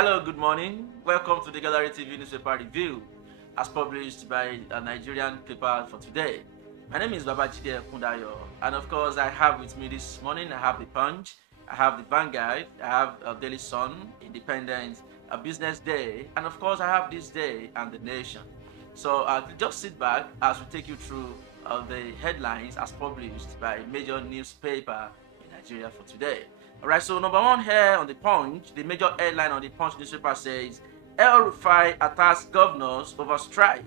Hello, good morning. Welcome to the Gallery TV newspaper review, as published by a Nigerian paper for today. My name is Babajide Kundayo, and of course, I have with me this morning. I have the Punch, I have the Vanguard, I have Daily Sun, Independent, a Business Day, and of course, I have This Day and the Nation. So just sit back as we take you through the headlines as published by a major newspaper in Nigeria for today. Alright, so number one here on the Punch, the major headline on the Punch newspaper says, El-Rufai attacks governors over strike.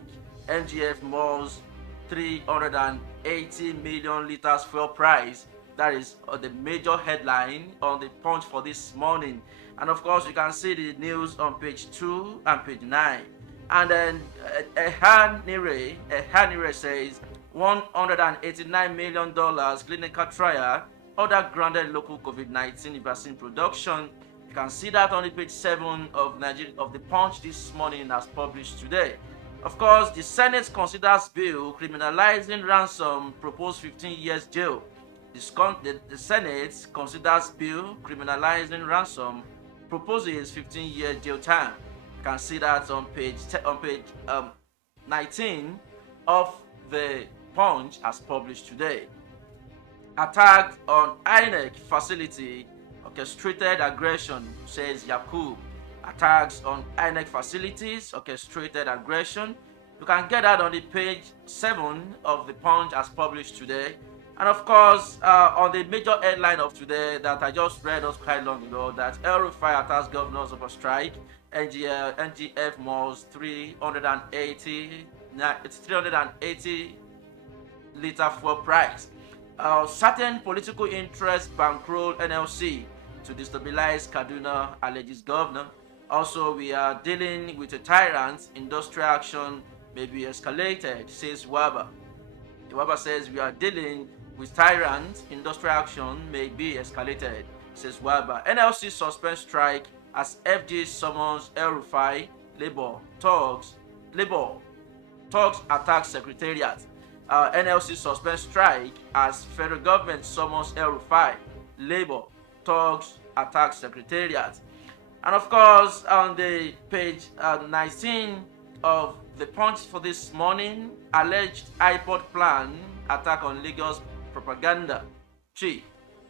NGF mulls 380 million liters fuel price. That is the major headline on the Punch for this morning. And of course, you can see the news on page 2 and page 9. And then Ehanire says $189 million clinical trial, other granted local COVID-19 vaccine production. You can see that on the page 7 of the Punch this morning as published today. Of course, the Senate considers bill criminalizing ransom, proposed 15 years jail. The Senate considers bill criminalizing ransom, proposes 15 years jail time. You can see that on page 19 of the Punch as published today. Attack on INEC facility, orchestrated aggression, says Yakub. Attacks on INEC facilities, orchestrated aggression. You can get that on the page 7 of the Punch as published today. And of course, on the major headline of today that I just read us quite long ago, that El-Rufai attacks governors over strike. NGF mulls 380 liter fuel price. Certain political interests bankroll NLC to destabilize Kaduna, alleges governor. Also, we are dealing with a tyrant. Industrial action may be escalated, says Waba. Waba says we are dealing with tyrant. Industrial action may be escalated, says Waba. NLC suspends strike as FG summons El-Rufai. Labour talks attack secretariat. NLC suspends strike as federal government summons El-Rufai. Labour talks attack secretariat. And of course, on the page 19 of the Punch for this morning, alleged iPod plan attack on Lagos propaganda chief.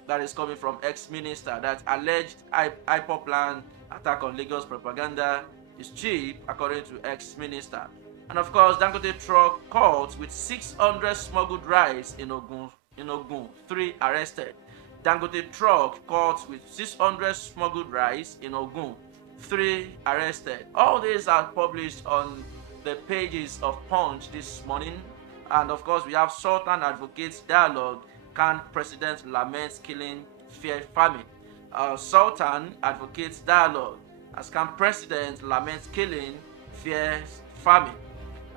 That is coming from ex-minister. That alleged iPod plan attack on Lagos propaganda is cheap, according to ex-minister. And of course, Dangote truck caught with 600 smuggled rice in Ogun. 3 arrested. Dangote truck caught with 600 smuggled rice in Ogun. 3 arrested. All these are published on the pages of Punch this morning. And of course, we have Sultan advocates dialogue. Can President laments killing, fear famine? Sultan advocates dialogue. As can President laments killing, fears famine?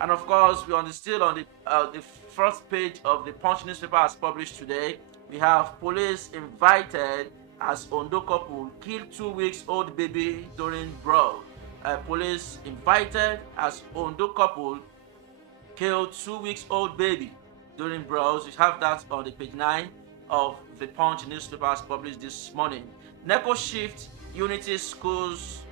And of course, we are still on the first page of the Punch newspaper as published today. We have police invited as Ondo couple killed 2 weeks old baby during brawl. Police invited as Ondo couple killed 2 weeks old baby during brawls. We have that on the page 9 of the Punch newspaper as published this morning. NECO shift Unity Schools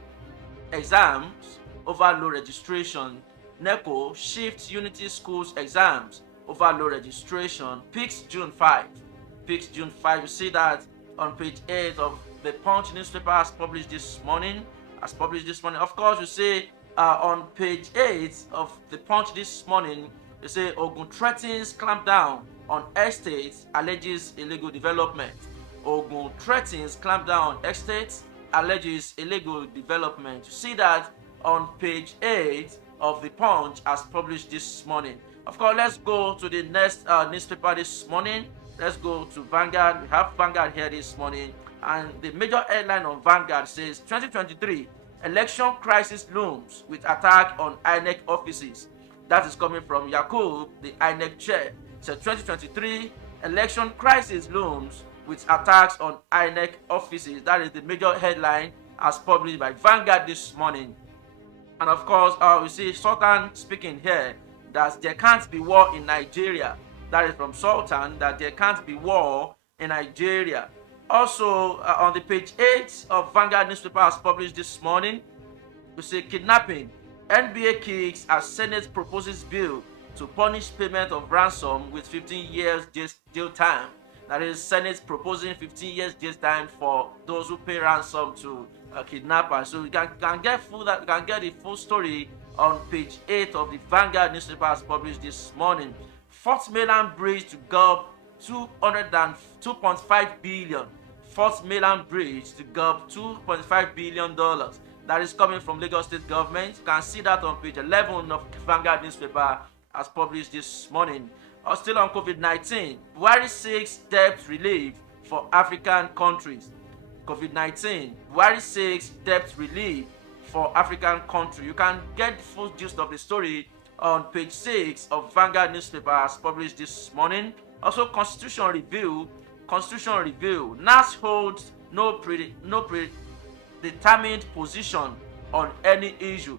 exams over low registration. NECO shifts Unity Schools exams over low registration. Peaks June 5. Peaks June 5. You see that on page 8 of the Punch newspaper as published this morning. Of course, you see on page 8 of the Punch this morning, you say Ogun threatens clampdown on estates, alleges illegal development. Ogun threatens clampdown on estates, alleges illegal development. You see that on page 8 of the Punch as published this morning. Of course, let's go to the next newspaper this morning. Let's go to Vanguard. We have Vanguard here this morning, and the major headline on Vanguard says 2023 election crisis looms with attack on INEC offices. That is coming from Yakub, the INEC chair. It says 2023 election crisis looms with attacks on INEC offices. That is the major headline as published by Vanguard this morning. And of course, we see Sultan speaking here that there can't be war in Nigeria. That is from Sultan, that there can't be war in Nigeria. Also, on the page 8 of Vanguard newspaper as published this morning, We say kidnapping. NBA kicks as Senate proposes bill to punish payment of ransom with 15 years jail time. That is, Senate proposing 15 years jail time for those who pay ransom to kidnappers. So you can get the full story on page 8 of the Vanguard newspaper as published this morning. Fourth mainland bridge to gulp 2.5 billion. Fourth mainland bridge to gulp $2.5 billion. That is coming from Lagos State government. You can see that on page 11 of Vanguard newspaper as published this morning. Still on COVID-19, Buhari seeks debt relief for African countries. COVID-19, Buhari seeks debt relief for African countries. You can get the full gist of the story on page 6 of Vanguard newspaper as published this morning. Also, Constitution Review. NAS holds no predetermined position on any issue.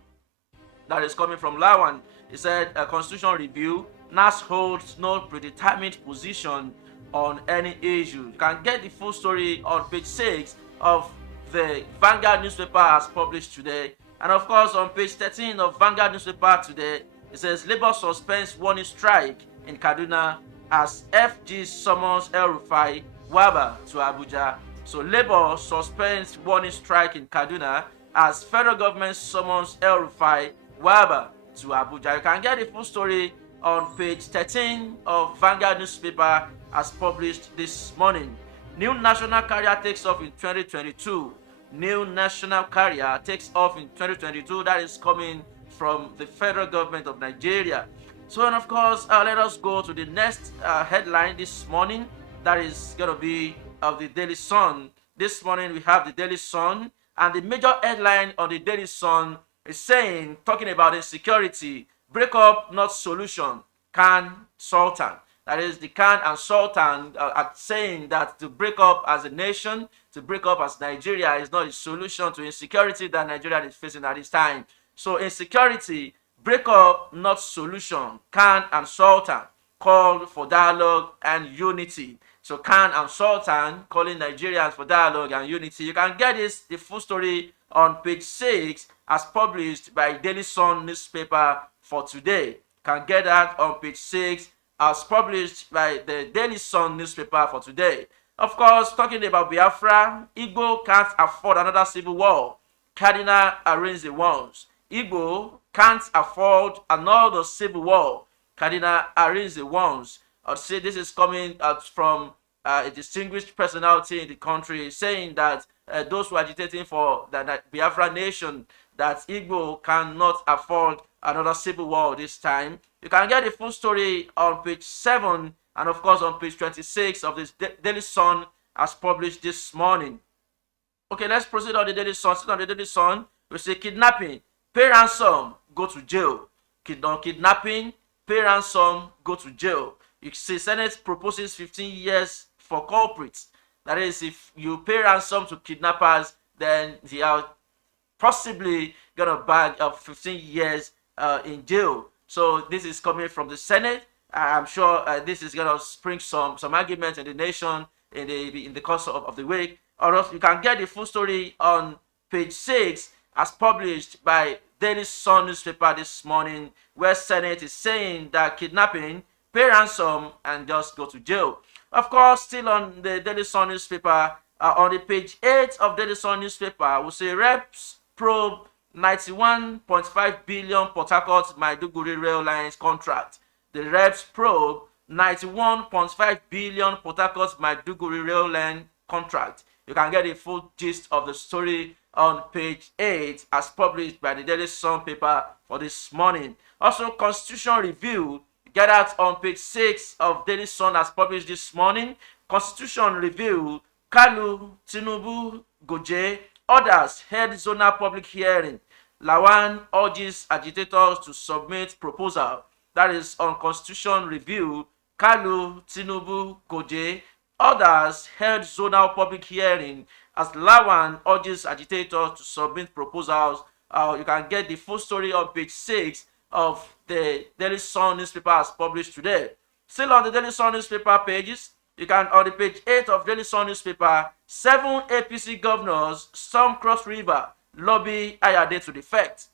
That is coming from Lawan. He said, a Constitution Review, NAS holds no predetermined position on any issue. You can get the full story on page 6 of the Vanguard newspaper as published today. And of course, on page 13 of Vanguard newspaper today, it says Labour suspends warning strike in Kaduna as FG summons El-Rufai Waba to Abuja. So Labour suspends warning strike in Kaduna as federal government summons El-Rufai Waba to Abuja. You can get the full story on page 13 of Vanguard newspaper as published this morning. New national carrier takes off in 2022. New national carrier takes off in 2022. That is coming from the federal government of Nigeria. So, and of course, let us go to the next headline this morning. That is going to be of the Daily Sun. This morning we have the Daily Sun, and the major headline on the Daily Sun is saying, talking about insecurity, breakup not solution, Khan Sultan. That is, the Khan and Sultan are saying that to break up as a nation, to break up as Nigeria is not a solution to insecurity that Nigeria is facing at this time. So insecurity, break up not solution, Khan and Sultan called for dialogue and unity. So Khan and Sultan calling Nigerians for dialogue and unity. You can get the full story on page 6 as published by Daily Sun newspaper for today. You can get that on page 6 as published by the Daily Sun newspaper for today. Of course, talking about Biafra, Igbo can't afford another civil war. Cardinal arrange the ones. Igbo can't afford another civil war. Cardinal arrange the ones. I'd say this is coming out from a distinguished personality in the country saying that those who are agitating for the Biafra nation, that Igbo cannot afford another civil war this time. You can get the full story on page 7 and of course on page 26 of this Daily Sun as published this morning. Okay, let's proceed on the Daily Sun. On the Daily Sun, we say kidnapping, pay ransom, go to jail. Kidnapping, pay ransom, go to jail. You see, Senate proposes 15 years for culprits. That is, if you pay ransom to kidnappers, then they are possibly gonna bag of 15 years in jail. So this is coming from the Senate. I'm sure this is gonna spring some arguments in the nation in the course of the week. Or else you can get the full story on page 6 as published by Daily Sun newspaper this morning, where Senate is saying that kidnapping, pay ransom, and just go to jail. Of course, still on the Daily Sun newspaper, on the page 8 of Daily Sun newspaper, we say reps probe 91.5 billion Port Harcourt Maiduguri rail lines contract. The reps probe 91.5 billion Port Harcourt Maiduguri rail line contract. You can get the full gist of the story on page 8 as published by the Daily Sun paper for this morning. Also, Constitution Review, get that on page 6 of Daily Sun as published this morning. Constitution Review, Kalu, Tinubu, Goje, others held zonal public hearing. Lawan urges agitators to submit proposal. That is on Constitution Review, Kalu, Tinubu, Goje, others held zonal public hearing as Lawan urges agitators to submit proposals. You can get the full story on page 6 of the Daily Sun newspaper as published today. Still on the Daily Sun newspaper pages, you can on the page 8 of Daily Sun newspaper, 7 APC governors storm Cross River lobby Ayade to defect.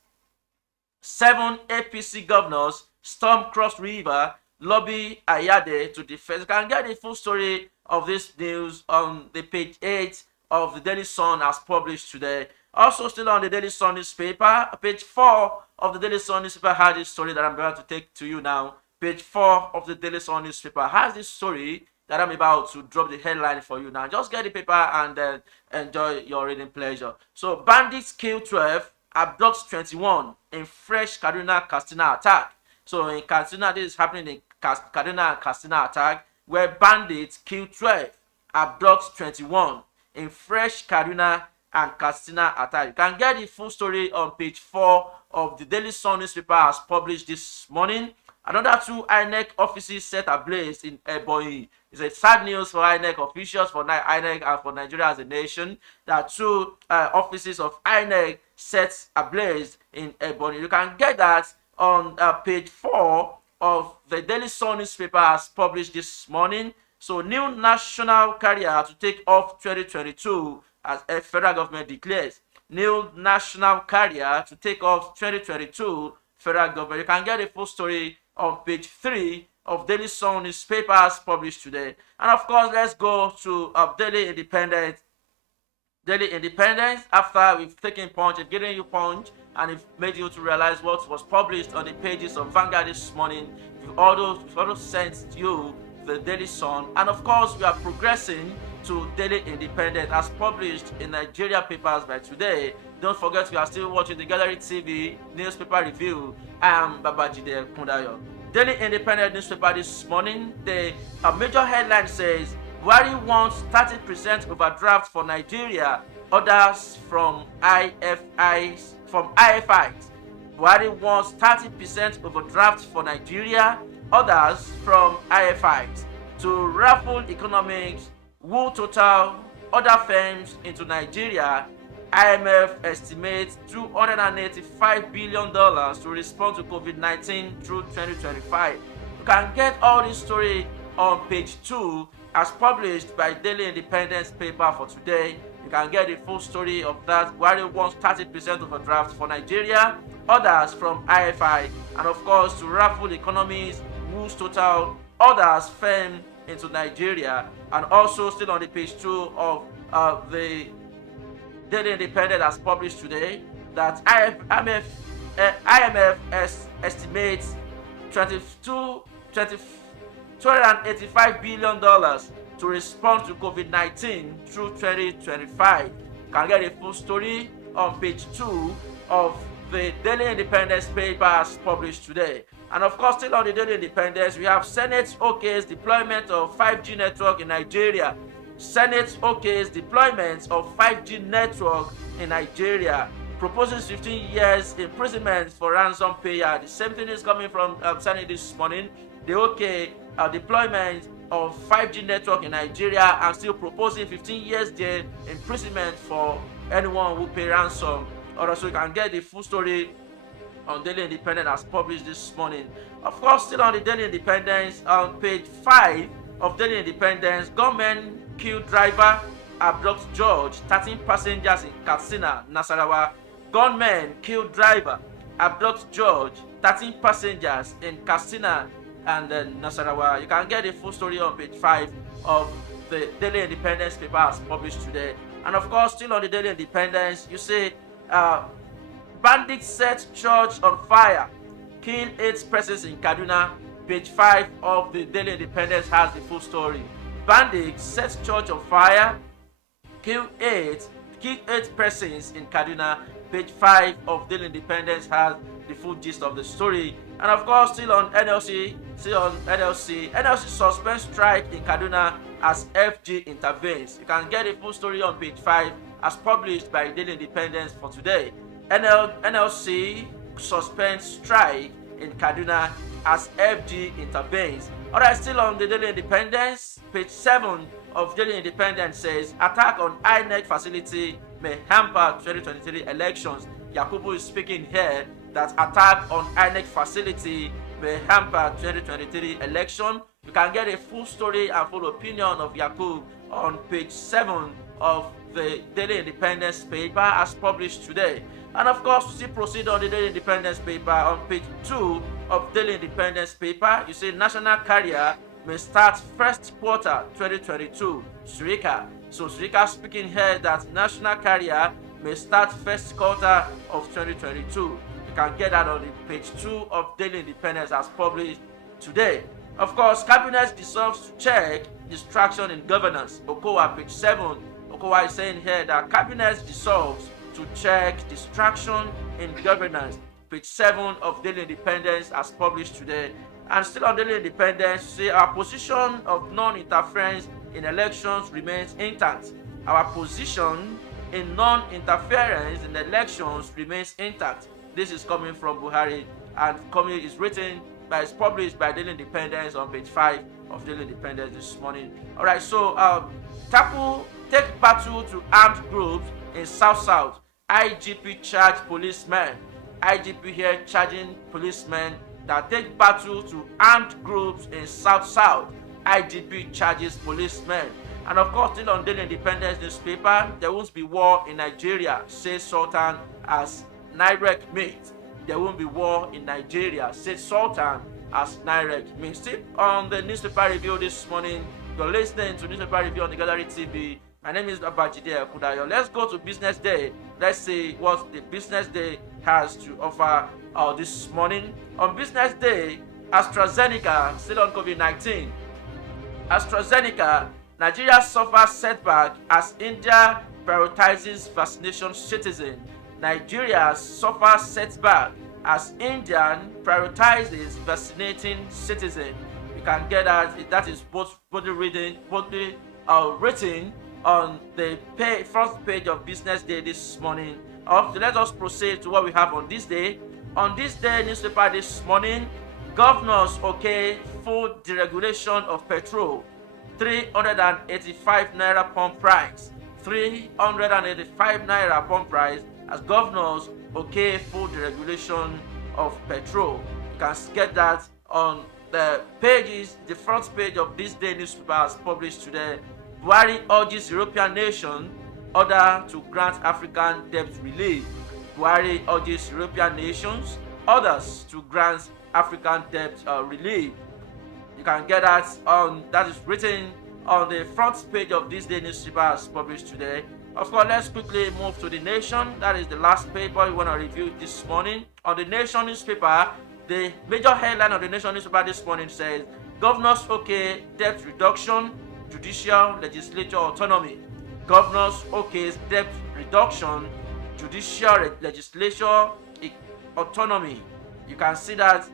7 APC governors storm Cross River, lobby Ayade to defect. You can get the full story of this news on the page 8 of the Daily Sun as published today. Also still on the Daily Sun newspaper, page 4 of the Daily Sun newspaper has this story that I'm about to take to you now. Page 4 of the Daily Sun newspaper has this story that I'm about to drop the headline for you now. Just get the paper and then enjoy your reading pleasure. So, bandits kill 12, abducts 21 in fresh Kaduna-Katsina attack. So, in Katsina, this is happening in Kaduna and Katsina attack, where bandits kill 12, abducts 21 in fresh Kaduna and Katsina attack. You can get the full story on page 4 of the Daily Sun newspaper as published this morning. Another 2 INEC offices set ablaze in Ebonyi. It's a sad news for INEC officials, for INEC and for Nigeria as a nation, that 2 offices of INEC set ablaze in Ebonyi. You can get that on page 4 of the Daily Sun newspaper as published this morning. So, new national carrier to take off 2022 as a federal government declares. New national carrier to take off 2022 federal government. You can get a full story on page 3 of Daily Sun newspapers published today. And of course, let's go to Daily Independent. Daily Independence, after we've taken Punch, we've given you Punch, and we've made you to realize what was published on the pages of Vanguard this morning. We've also sent you the Daily Sun, and of course, we are progressing to Daily Independent as published in Nigeria papers by today. Don't forget, we are still watching the Gallery TV newspaper review. I am Babajide Kundayo. Daily Independent newspaper this morning, the major headline says, Buhari wants 30% overdraft for Nigeria, others from IFIs. Buhari wants 30% overdraft for Nigeria, others from IFIs. To raffle economics, Wool Total, other firms into Nigeria, IMF estimates $285 billion to respond to COVID-19 through 2025. You can get all this story on page 2 as published by Daily Independence paper for today. You can get the full story of that. Buhari wants 30% overdraft for Nigeria, others from IFI, and of course to raffle economies, Wool's Total, others firm into Nigeria. And also still on the page 2 of the Daily Independent as published today, that IMF estimates $285 billion to respond to COVID-19 through 2025. You can get a full story on page 2 of the Daily Independence papers published today. And of course, still on the Daily Independence, we have Senate OK's deployment of 5G network in Nigeria. Senate OK's deployment of 5G network in Nigeria proposes 15 years imprisonment for ransom payer. The same thing is coming from Senate this morning. The OK deployment of 5G network in Nigeria and still proposing 15 years jail imprisonment for anyone who pay ransom. Also, you can get the full story on Daily Independent as published this morning. Of course, still on the Daily Independence, on page 5 of Daily Independence, gunmen kill driver, abduct George, 13 passengers in Katsina, Nasarawa. Gunmen kill driver, abduct George, 13 passengers in Katsina and Nasarawa. You can get the full story on page 5 of the Daily Independence paper as published today. And of course, still on the Daily Independence, you see bandits set church on fire, kill 8 persons in Kaduna. Page 5 of the Daily Independence has the full story. Bandits set church on fire, kill 8 persons in Kaduna. Page 5 of Daily Independence has the full gist of the story. And of course, still on NLC, NLC suspends strike in Kaduna as FG intervenes. You can get a full story on page 5 as published by Daily Independence for today. NLC suspends strike in Kaduna as FG intervenes. Alright, still on the Daily Independence, page 7 of Daily Independence says, attack on INEC facility may hamper 2023 elections. Yakubu is speaking here that attack on INEC facility may hamper 2023 election. You can get a full story and full opinion of Yakub on page 7 of the Daily Independence paper as published today. And of course, we still proceed on the Daily Independence paper on page 2 of Daily Independence paper. You see, national carrier may start first quarter 2022. Surika. So Surika speaking here that national carrier may start first quarter of 2022. You can get that on the page 2 of Daily Independence as published today. Of course, cabinet dissolves to check distraction in governance. Okowa, page 7. Okowa is saying here that cabinet dissolves to check distraction in governance. Page 7 of Daily Independence as published today. And still on Daily Independence, see our position of non-interference in elections remains intact. Our position in non-interference in elections remains intact. This is coming from Buhari, and is written by, is published by Daily Independence on page 5 of Daily Independence this morning. All right, so take battle to armed groups in South. IGP charge policemen. IGP here charging policemen that take battle to armed groups in South. IGP charges policemen. And of course, still on Daily Independence newspaper, there won't be war in Nigeria, says Sultan as NIREC meets. There won't be war in Nigeria, says Sultan as NIREC meets. Still on the newspaper review this morning, you're listening to newspaper review on the Gallery TV. My name is Abajide Kudayo. Let's go to Business Day. Let's see what the Business Day has to offer this morning. On Business Day, AstraZeneca, still on COVID-19. AstraZeneca, Nigeria suffers setback as India prioritizes vaccination citizen. Nigeria suffers setback as India prioritizes vaccinating citizen. You can get that. That is both written on the front page of Business Day this morning. Let us proceed to what we have on this day. On this day, newspaper this morning, governors okay full deregulation of petrol. 385 naira pump price. 385 naira pump price as governors okay full deregulation of petrol. You can get that on the pages, the front page of this day newspaper as published today. Buhari urges European nation order to grant African debt relief. Buhari urges European nations others to grant African debt relief. You can get that that is written on the front page of this day newspaper as published today. Of course, let's quickly move to The Nation. That is the last paper we want to review this morning. On The Nation newspaper, the major headline of The Nation newspaper this morning says, Governors okay debt reduction, judicial legislature autonomy. Governors okay debt reduction, judicial legislature autonomy. You can see that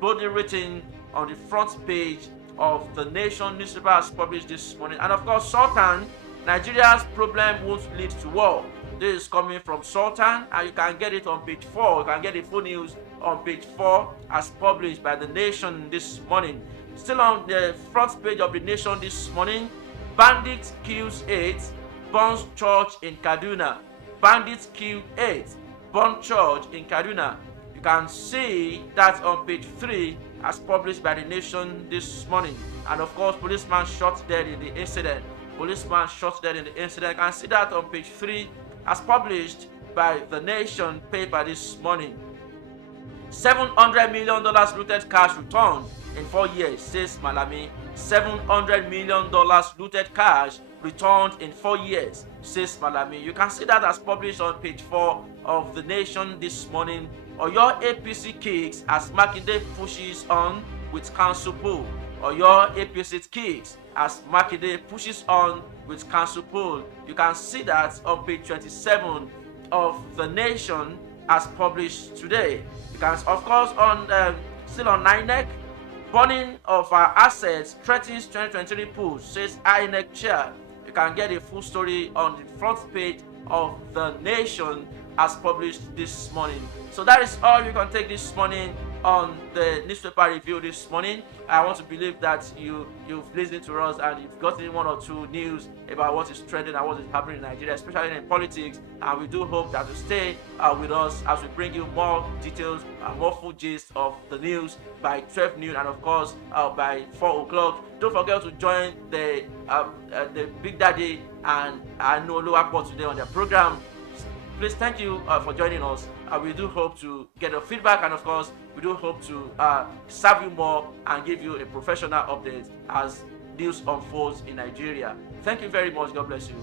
boldly written on the front page of The Nation newspaper as published this morning. And of course, Sultan, Nigeria's problem won't lead to war. This is coming from Sultan, and you can get it on page 4. You can get the full news on page 4 as published by The Nation this morning. Still on the front page of The Nation this morning, bandits kills 8, burns church in Kaduna. Bandits killed 8, burn church in Kaduna. You can see that on page 3 as published by The Nation this morning. And of course, policeman shot dead in the incident. Policeman shot dead in the incident. You can see that on page 3 as published by The Nation paper this morning. $700 million looted cash returned in 4 years, says Malami. $700 million looted cash returned in 4 years, says Malami. You can see that as published on page 4 of The Nation this morning. Oyo APC kicks as Makinde pushes on with council poll. Oyo APC kicks as Makinde pushes on with council poll. You can see that on page 27 of The Nation as published today. You can, of course, still on INEC, burning of our assets threatens 2023 polls, says INEC chair. You can get a full story on the front page of The Nation as published this morning. So that is all you can take this morning. on the newspaper review this morning. I want to believe that you've listened to us and you've gotten one or two news about what is trending and what is happening in Nigeria, especially in politics. And we do hope that you stay with us as we bring you more details and more full gist of the news by 12 noon and of course by 4 o'clock. Don't forget to join the Big Daddy and Anolu Akpo today on their program. Please, thank you for joining us. We do hope to get your feedback, and of course, we do hope to serve you more and give you a professional update as news unfolds in Nigeria. Thank you very much. God bless you.